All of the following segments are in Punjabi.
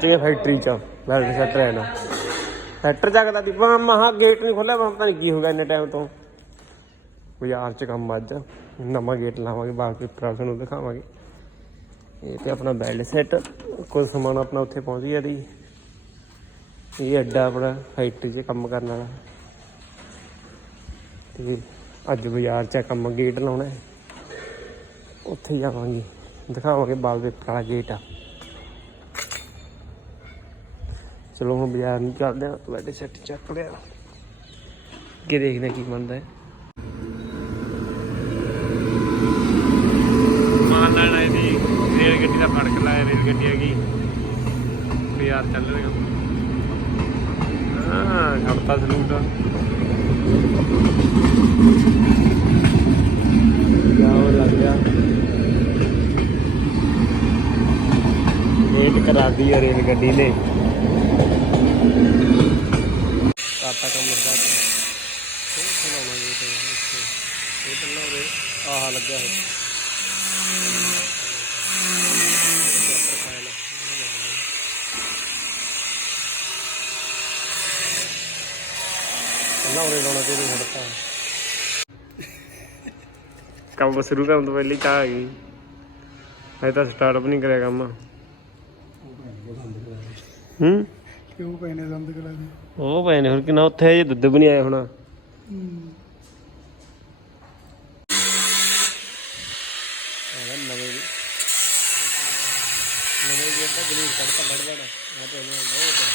ਜਿਵੇਂ ਫੈਕਟਰੀ ਚ। ਵੈਲਡ ਸੈਟ ਰਹਿਣਾ ਫੈਕਟਰ ਚੱਕਦਾ ਦੀ ਪਾ ਮਹਾ ਗੇਟ ਨਹੀਂ ਖੋਲਿਆ ਪਤਾ ਨਹੀਂ ਕੀ ਹੋ ਗਿਆ ਇੰਨੇ ਟਾਈਮ ਤੋਂ। ਬਾਜ਼ਾਰ ਚ ਕੰਮ ਅੱਜ ਨਵਾਂ ਗੇਟ ਲਾਵਾਂਗੇ ਬਾਅਦ ਪੇਪਰ ਵਾਲੇ ਨੂੰ ਦਿਖਾਵਾਂਗੇ। ਇਹ ਤੇ ਆਪਣਾ ਬੈਲਟ ਸੈੱਟ ਕੁਝ ਸਮਾਨ ਆਪਣਾ ਉੱਥੇ ਪਹੁੰਚ ਗਿਆ ਦੀ ਇਹ ਅੱਡਾ ਆਪਣਾ ਫੈਕਟਰੀ 'ਚ ਕੰਮ ਕਰਨ ਵਾਲਾ। ਤੇ ਅੱਜ ਬਾਜ਼ਾਰ 'ਚ ਕੰਮ ਗੇਟ ਲਾਉਣਾ। ਹੈ ਉੱਥੇ ਜਾਵਾਂਗੇ। ਦਿਖਾਵਾਂਗੇ ਬਾਲ ਪੇਪਰ ਵਾਲਾ ਗੇਟ ਆ। ਚਲੋ ਹੁਣ ਬਾਜ਼ਾਰ ਨੂੰ ਚੱਲਦੇ ਆ ਤੁਹਾਡੇ ਸੈੱਟ ਚੱਕ ਲਿਆ। ਅੱਗੇ ਦੇਖਦੇ ਕੀ ਬਣਦਾ ਹੈ। ਮਾਨ ਲੈਣ ਆਏ ਦੀ ਰੇਲ ਗੱਡੀ ਦਾ ਫੜਕ ਲਾਇਆ ਰੇਲ ਗੱਡੀ ਹੈਗੀ। ਬਾਜ਼ਾਰ ਚੱਲ ਰਿਹਾ ਹਾਂ ਛੜਤਾ ਸਲੂਟ। ਜਾਓ ਲੱਗ ਗਿਆ। ਵੇਟ ਕਰਾ ਦੀ ਰੇਲ ਗੱਡੀ ਨੇ। ਕਾਟਾ ਕੰਮ ਲੱਗਾ ਤੇ ਚਲਾਉਣਾ ਇਹ ਤੇ ਇੱਥੇ ਇਹ ਪਹਿਲਾਂ ਉਰੇ ਆਹ ਲੱਗਿਆ ਹੈ ਪਹਿਲਾਂ ਉਰੇ ਲਾਉਣਾ ਤੇ ਨਹੀਂ ਹਟਦਾ ਕੰਮ। ਸ਼ੁਰੂ ਕਰਨ ਤੋਂ ਪਹਿਲਾਂ ਚਾਹ ਆ ਗਈ ਅਜੇ ਤਾਂ ਸਟਾਰਟ ਵੀ ਨਹੀਂ ਕਰਿਆ ਕੰਮ ਹੂੰ? ਕਿਉਂ ਪਏ ਨੇ ਦੰਦ ਕਰਾ ਦੇ? ਉਹ ਪਏ ਨੇ ਹੁਣ ਕਿੰਨਾ ਉੱਥੇ ਜੇ ਦੁੱਧ ਵੀ ਨਹੀਂ ਆਇਆ ਹੋਣਾ। ਆਹ ਨਵੇਂ ਨਵੇਂ ਗੇਟ ਦਾ ਗਲੀਰ ਕੱਢਤਾ ਬੜ ਬੜ ਆ ਤੇ ਬਹੁਤ ਹੈ।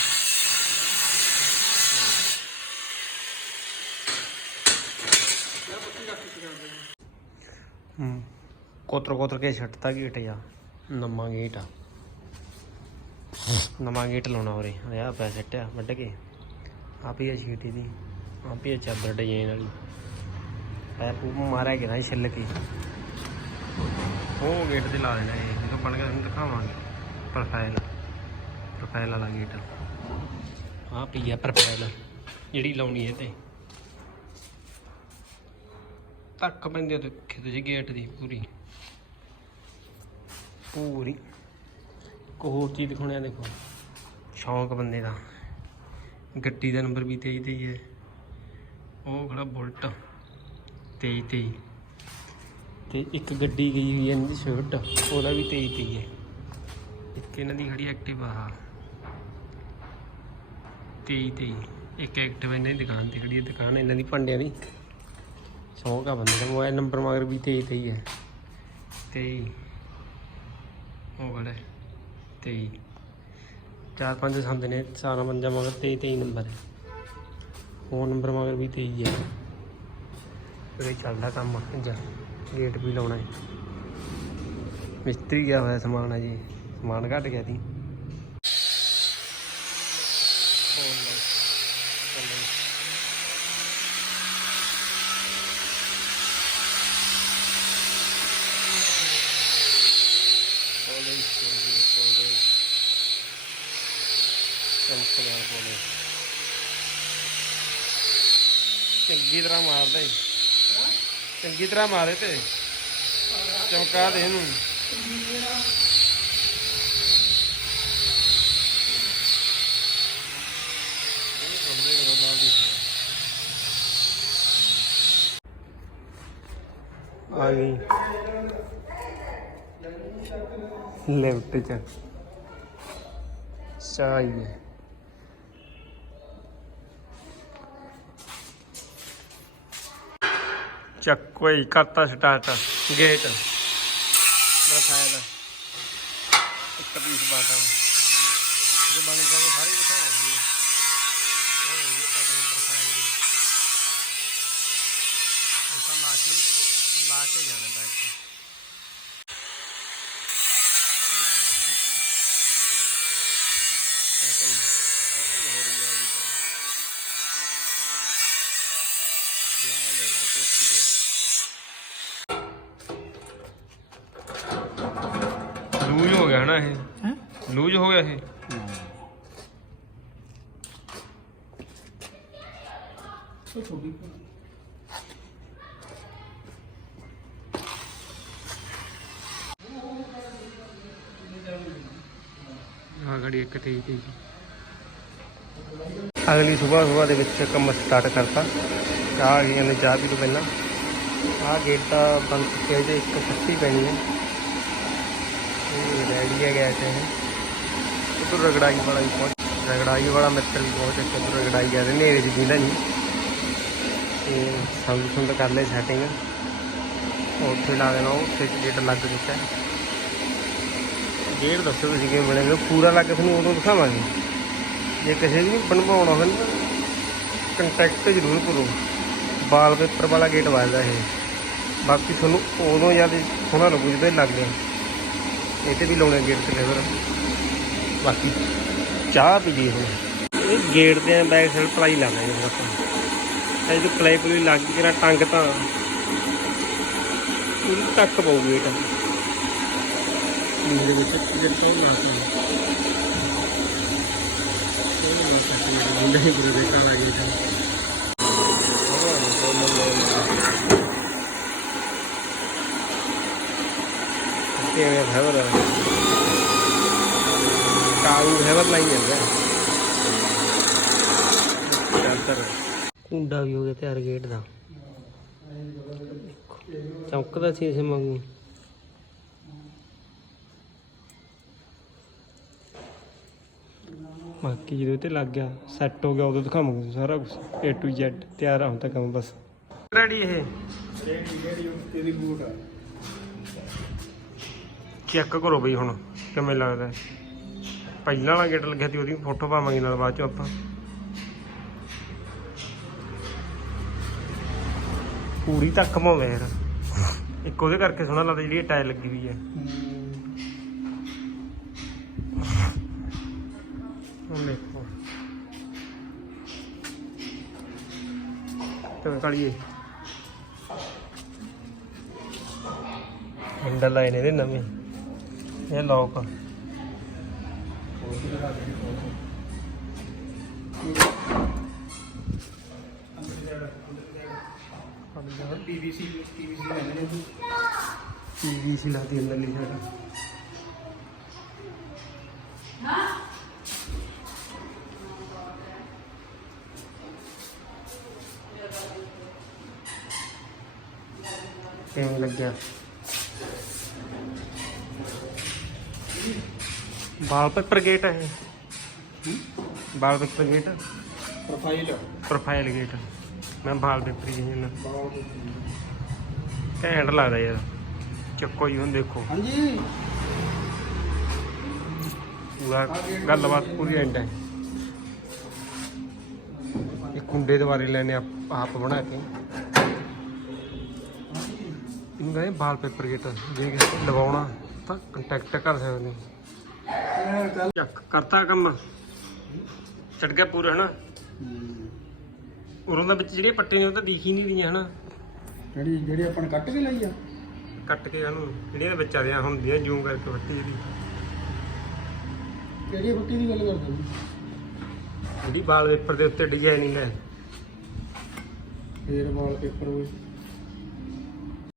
ਹੂੰ ਕੋਤਰ ਕੋਤਰ ਕੇ ਛੱਟਤਾ ਗੇਟ ਜਾ। ਨਵਾਂ ਗੇਟ ਆ ਨਵਾਂ ਗੇਟ ਲਾਉਣਾ ਉਰੇ ਆ ਪੈ ਸੱਟਿਆ ਵੱਢ ਕੇ। ਆ ਹੀ ਆ ਛੀਟੀ ਦੀ, ਆਪ ਹੀ ਆ ਚਾਦਰ ਡਿਜ਼ਾਈਨ ਵਾਲੀ। ਪੈਪ ਪੂਪ ਮਾਰਿਆ ਗਿਆ ਛਿੱਲ ਕੇ। ਉਹ ਗੇਟ ਤੇ ਲਾ ਦੇਣਾ ਇਹ, ਜਦੋਂ ਬਣ ਗਿਆ ਤੁਹਾਨੂੰ ਦਿਖਾਵਾਂਗੇ। ਪ੍ਰੋਫਾਈਲ ਪ੍ਰੋਫਾਈਲ ਵਾਲਾ ਗੇਟ ਆ ਪਈ ਆ ਪ੍ਰੋਫਾਈਲ ਜਿਹੜੀ ਲਾਉਣੀ ਹੈ ਤੇ। ਤੱਕ ਪੈਂਦੀ ਤੇ ਤੁਸੀਂ ਗੇਟ ਦੀ ਪੂਰੀ। ਪੂਰੀ। ਇੱਕ ਹੋਰ ਚੀਜ਼ ਦਿਖਾਉਣੇ ਆ, ਦੇਖੋ। ਸ਼ੌਂਕ ਬੰਦੇ ਦਾ। ਗੱਡੀ ਦਾ ਨੰਬਰ ਵੀ 23 ਤੇ ਹੀ। ਹੈ ਉਹ ਖੜਾ ਬੁਲਟ। 23 ਤੇ ਹੀ ਤੇ ਇੱਕ ਗੱਡੀ ਗਈ ਹੋਈ ਹੈ ਇਹਨਾਂ ਦੀ ਸ਼ਿਫਟ ਉਹਦਾ ਵੀ 23 ਤੇ ਹੀ। ਹੈ ਇੱਕ ਇਹਨਾਂ ਦੀ ਖੜੀ ਐਕਟਿਵਾ ਆ। 23 ਤੇ ਹੀ ਇੱਕ ਐਕਟਿਵਾ ਇਹਨਾਂ ਦੀ ਦੁਕਾਨ ਤੇ ਖੜੀ ਹੈ। ਦੁਕਾਨ ਇਹਨਾਂ ਦੀ ਭਾਂਡਿਆਂ ਦੀ। ਸ਼ੌਂਕ ਆ ਬੰਦੇ ਦਾ। ਮੋਬਾਈਲ ਨੰਬਰ ਮਗਰ ਵੀ 23 ਤੇ ਹੀ। ਹੈ ਤੇ ਉਹ ਖੜਾ ਹੈ। 23 ਚਾਰ ਪੰਜ ਸੰਦ ਨੇ, ਸਾਰਾ ਮੰਜਾ ਮਗਰ 23 23 ਨੰਬਰ ਫੋਨ ਨੰਬਰ ਮਗਰ ਵੀ 23 ਹੈ। ਇਹ ਚੱਲਦਾ ਕੰਮ, ਜਾ ਗੇਟ ਵੀ ਲਾਉਣਾ ਹੈ। ਮਿਸਤਰੀ ਗਿਆ ਹੋਇਆ ਸਮਾਨ ਹੈ ਜੀ। ਸਮਾਨ ਘਟ ਗਿਆ ਦੀ ਕਾਲਜ ਕਾਲਜ ਚਮਕਦਾਰ ਕਾਲਜ ਚੰਗੀ ਤਰ੍ਹਾਂ ਮਾਰਦਾ ਈ। ਚੰਗੀ ਤਰ੍ਹਾਂ ਮਾਰੇ ਤੇ ਚਮਕਾ ਦੇ ਇਹਨੂੰ। ਆ ਗਈ। ਲੈਫਟ ਚ। ਚਾਹੀਏ। ਚੱਕੋ ਹੀ ਕਰਤਾ ਸਟਾਰਟ ਗੇਟ ਰਖਾਇਆ ਇੱਕ ਪੀਸ ਬਾਟਾ ਜੇ ਬਣ ਗਿਆ ਤਾਂ ਸਾਰੀ ਦਿਖਾਓ ਜੀ ਉਹ ਇਹ ਤਾਂ ਤੁਹਾਨੂੰ ਰਖਾਇਆ ਜੀ ਇਹ ਤਾਂ ਲਾ ਕੇ ਲਾ ਕੇ ਜਾਣਾ ਬੈਠ ਕੇ ਸਾਈਕਲ ਸਾਈਕਲ ਹੋ ਰਹੀ ਹੈ ਅਭੀ ਤਾਂ ਲਾ ਲੈਣਾ ਕੋਸ਼ਿਸ਼ ਦੇ ਲੂਜ ਹੋ ਗਿਆ ਨਾ ਇਹ? ਹੈ? ਲੂਜ ਹੋ ਗਿਆ ਇਹ? ਗੜੀ ਇੱਕ ਅਗਲੀ ਸਵੇਰ ਸਵੇਰ ਦੇ ਵਿੱਚ ਕੰਮ ਸਟਾਰਟ ਕਰਤਾ। ਚਾਹ ਆ ਗਈਆਂ ਨੇ ਚਾਹ ਪੀ ਤੋਂ ਪਹਿਲਾਂ। ਆਹ ਗੇਟ ਤਾਂ ਬੰਦ ਚੁੱਕਿਆ ਜੇ ਇੱਕ ਸੱਤੀ ਪੈਣੀ ਹੈ। ਇਹ ਰੈਡੀ ਹੈ ਗਿਆ ਤੇ। ਉਧਰ ਰਗੜਾਈ ਵਾਲਾ ਵੀ ਪਹੁੰਚ ਰਗੜਾਈ ਵਾਲਾ ਮਿੱਤਰ ਵੀ ਬਹੁਤ ਇੱਕ ਉਧਰ ਰਗੜਾਈ ਗਿਆ ਨੇਰੇ ਚ ਦਿੰਦਾ ਨਹੀਂ। ਤੇ ਸੰਦ ਸੁਣ ਕਰ ਲੈ ਸੈਟਿੰਗ ਉੱਥੇ ਲਾ ਦੇਣਾ, ਉੱਥੇ ਗੇਟ ਲੱਗ ਚੁੱਕਾ ਗੇਟ ਦੱਸੋ ਤੁਸੀਂ ਕਿਵੇਂ ਬਣੇਗਾ? ਪੂਰਾ ਲੱਗ ਤੁਹਾਨੂੰ ਉਦੋਂ ਦਿਖਾਵਾਂਗੇ। ਜੇ ਕਿਸੇ ਵੀ ਬਣਵਾਉਣਾ ਹੋਵੇ ਕੰਟੈਕਟ ਜ਼ਰੂਰ ਕਰੋ। ਵਾਲ ਪੇਪਰ ਵਾਲਾ ਗੇਟ ਵੱਜਦਾ ਇਹ ਬਾਕੀ ਤੁਹਾਨੂੰ ਉਦੋਂ ਜਦ ਸੋਹਣਾ ਲੱਗੂ ਜਦੋਂ ਇਹ ਲੱਗ ਗਿਆ ਇਹ ਤੇ ਵੀ ਲਾਉਣੇ ਗੇਟ ਤੇ ਫਿਰ ਬਾਕੀ ਚਾਹ ਪੀ ਲਈ ਹੁਣ ਇਹ ਗੇਟ ਦੇ ਬੈਕ ਸਾਈਡ ਪਲਾਈ ਲਾਵਾਂਗੇ ਹੁਣ ਆਪਾਂ ਇਹ ਜੋ ਪਲਾਈ ਪੂਰੀ ਲੱਗ ਗਈ ਨਾ ਟੰਗ ਤਾਂ ਪੂਰੀ ਤੱਕ ਪਾਉ ਗੇਟ ਇਹਦੇ ਵਿੱਚ ਜਿਹੜਾ ਤੋਂ ਨਾ ਸੀ ਉਹ ਨਾ ਸੱਟ ਮੁੰਡੇ ਹੀ ਦੇ ਘਰ ਆ ਲਾਈ ਜਾਂਦਾ ਚੱਲਦਾ ਕੁੰਡਾ ਵੀ ਹੋ ਗਿਆ ਤਿਆਰ ਗੇਟ ਦਾ ਚਮਕਦਾ ਸੀ ਇਸੇ ਵਾਂਗੂ ਬਾਕੀ ਜਦੋਂ ਤੇ ਲੱਗ ਗਿਆ ਸੈੱਟ ਹੋ ਗਿਆ ਉਦੋਂ ਦਿਖਾਵਾਂਗੇ ਸਾਰਾ ਕੁਝ A to Z ਤਿਆਰ ਆ ਹੁਣ ਤੱਕ ਕੰਮ ਬਸ। ਰੈਡੀ ਇਹ? ਰੇਡੀ ਰੇਡੀ ਤੇਰੀ ਬੂਟ ਆ ਚੈੱਕ ਕਰੋ ਬਈ ਹੁਣ ਕਿਵੇਂ ਲੱਗਦਾ। ਪਹਿਲਾਂ ਵਾਲਾ ਗੇਟ ਲੱਗਿਆ ਸੀ ਉਹਦੀ ਫੋਟੋ ਪਾਵਾਂਗੇ ਨਾਲ ਬਾਅਦ ਚ ਆਪਾਂ। ਪੂਰੀ ਤੱਕ ਮੋਵੇ ਯਾਰ। ਇੱਕ ਉਹਦੇ ਕਰਕੇ ਸੋਹਣਾ ਲੱਗਦਾ ਜਿਹੜੀ ਟਾਇਰ ਲੱਗੀ ਹੋਈ ਹੈ। ਹੁਣ ਦੇਖੋ ਤੇ ਕਾਲੀਏ ਹੈਂਡਲ ਲਾਏ ਨੇ ਇਹਦੇ ਨਵੇਂ। ਇਹ ਲੋਕ ਪੀਵੀਸੀ ਪੀਵੀਸੀ ਲਾਤੀ ਅੰਦਰ ਲਈ ਕਿਵੇਂ ਲੱਗਿਆ। ਵਾਲ ਪੇਪਰ ਗੇਟ ਹੈ? ਇਹ wall paper gate profile profile gate ਮੈਂ ਵਾਲ ਪੇਪਰ ਹੀ ਕਹਿੰਦਾ ਘੈਂਟ ਲੱਗਦਾ ਯਾਰ। ਚੱਕੋ ਜੀ ਹੁਣ ਦੇਖੋ। ਹਾਂਜੀ। ਪੂਰਾ ਗੱਲਬਾਤ ਪੂਰੀ ਐਂਡ ਹੈ ਇਹ ਕੁੰਡੇ ਦੁਆਰੇ ਲੈਣੇ ਆਪ ਆਪ ਬਣਾ ਕੇ। ਇਹਨੂੰ ਕਹਿੰਦੇ ਵਾਲ ਪੇਪਰ ਗੇਟ ਜੇ ਕਿਸੇ ਨੇ ਲਵਾਉਣਾ ਤਾਂ ਕੰਟੈਕਟ ਕਰ ਸਕਦੇ ਹੋ ਚੱਕ ਕਰਤਾ ਕੰਮ। ਚੜ ਗਿਆ ਪੂਰਾ ਹਨਾ? ਉਰੋਂ ਦਾ ਵਿੱਚ ਜਿਹੜੀਆਂ ਪੱਟੇ ਨੇ ਉਹ ਤਾਂ ਦਿਖ ਹੀ ਨਹੀਂ ਰਹੀਆਂ ਹਨਾ? ਜਿਹੜੀ ਜਿਹੜੀ ਆਪਾਂ ਨੇ ਕੱਟ ਕੇ ਲਈ ਆ। ਕੱਟ ਕੇ ਉਹਨੂੰ ਜਿਹੜੀਆਂ ਦੇ ਵਿੱਚ ਆ ਰਹੀਆਂ ਹੁੰਦੀਆਂ ਜੂਮ ਕਰਕੇ ਵੱਟੀ ਜਿਹੜੀ ਕਿਹੜੀ ਫੁੱਟੀ ਦੀ ਗੱਲ ਕਰਦੇ ਹੋ? ਜਿਹੜੀ ਵਾਲ ਪੇਪਰ ਦੇ ਉੱਤੇ ਡਿਜ਼ਾਈਨਿੰਗ ਹੈ। ਫੇਰ ਵਾਲ ਪੇਪਰ ਹੋਏ